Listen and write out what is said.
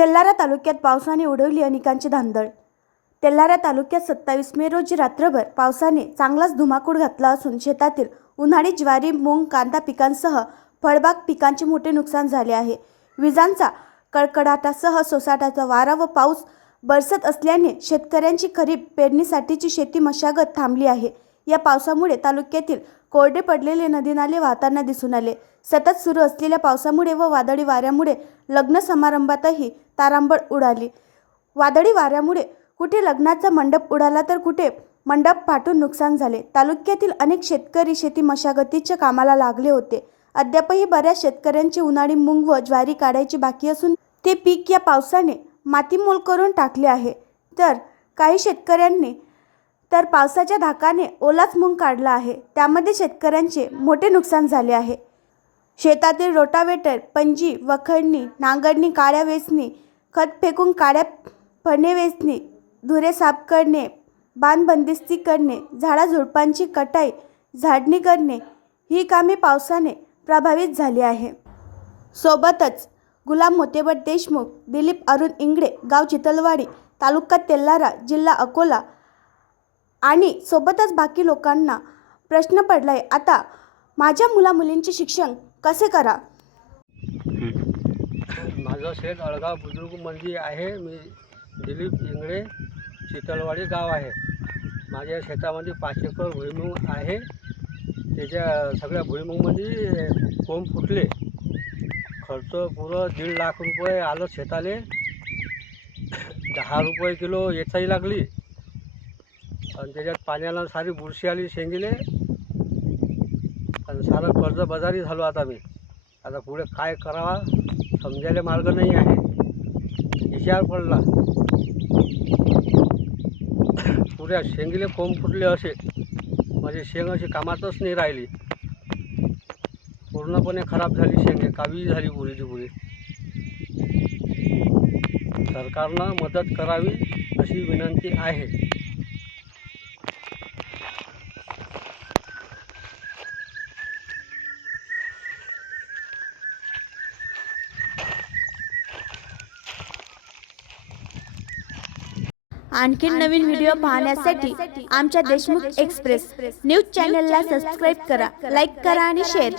तेल्हारा तालुक्यात पावसाने उडवली अनेकांची धांदळ। तेल्हारा तालुक्यात 27 मे रोजी रात्रभर पावसाने चांगलाच धुमाकूळ घातला असून शेतातील उन्हाळी ज्वारी, मूग, कांदा पिकांसह फळबाग पिकांचे मोठे नुकसान झाले आहे। विजांचा कडकडाटासह सोसाट्याचा वारा व पाऊस बरसत असल्याने शेतकऱ्यांची खरीप पेरणीसाठीची शेती मशागत थांबली आहे। या पावसामुळे तालुक्यातील कोरडे पडलेले नदी नाले वाहताना दिसून आले। सतत सुरू असलेल्या पावसामुळे व वादळी वाऱ्यामुळे लग्न समारंभातही तारांबळ उडाली। वादळी वाऱ्यामुळे कुठे लग्नाचा मंडप उडाला तर कुठे मंडप फाटून नुकसान झाले। तालुक्यातील अनेक शेतकरी शेती मशागतीच्या कामाला लागले होते। अद्यापही बऱ्याच शेतकऱ्यांची उन्हाळी मूग व ज्वारी काढायची बाकी असून ते पीक या पावसाने मातीमोल करून टाकले आहे। तर काही शेतकऱ्यांनी तर पावसाच्या धाकाने ओलाच मूग काढला आहे। त्यामध्ये शेतकऱ्यांचे मोठे नुकसान झाले आहे। शेतातील रोटावेटर, पंजी, वखरणी, नांगरणी, काळ्या वेचणी, खत फेकून काळ्या फणे वेचणी, धुरे साफ करणे, बांध बंदिस्ती करणे, झाडाझुडपांची कटाई, झाडणी करणे ही कामे पावसाने प्रभावित झाली आहे। सोबतच गुलाम मोतेबट देशमुख, दिलीप अरुण इंगळे, गाव चितलवाडी, तालुका तेल्हारा, जिल्हा अकोला आणि सोबतच बाकी लोकांना प्रश्न पडलाय, आता माझ्या मुलामुलींचे शिक्षण कसे करा। माझं शेत अळगाव बुद्रुक मंदी आहे। मी दिलीप इंगळे, चितलवाडी गाव आहे। माझ्या शेतामध्ये 5 एकर भुईमुग आहे। त्याच्या सगळ्या भुईमुगमध्ये कोंब फुटले। खर्च पुरं 1.5 लाख रुपये आलं शेताले। 10 रुपये किलो येचाई लागली आणि त्याच्यात पाण्याला सारी बुरशी आली शेंगीले आणि सारं कर्ज बाजारी झालो। आता पुढे काय करावा समजायला मार्ग नाही आहे। विचार पडला, पुऱ्या शेंगीले कोंब फुटले असे, माझी शेंग अशी कामातच नाही राहिली, पूर्णपणे खराब झाली शेंगे, कावी झाली पुरीची पुरी। सरकारनं मदत करावी अशी विनंती आहे। आणखी नवीन व्हिडिओ पाहण्यासाठी आमच्या देशमुख एक्सप्रेस न्यूज चॅनलला सबस्क्राइब करा, लाईक करा आणि शेअर करा।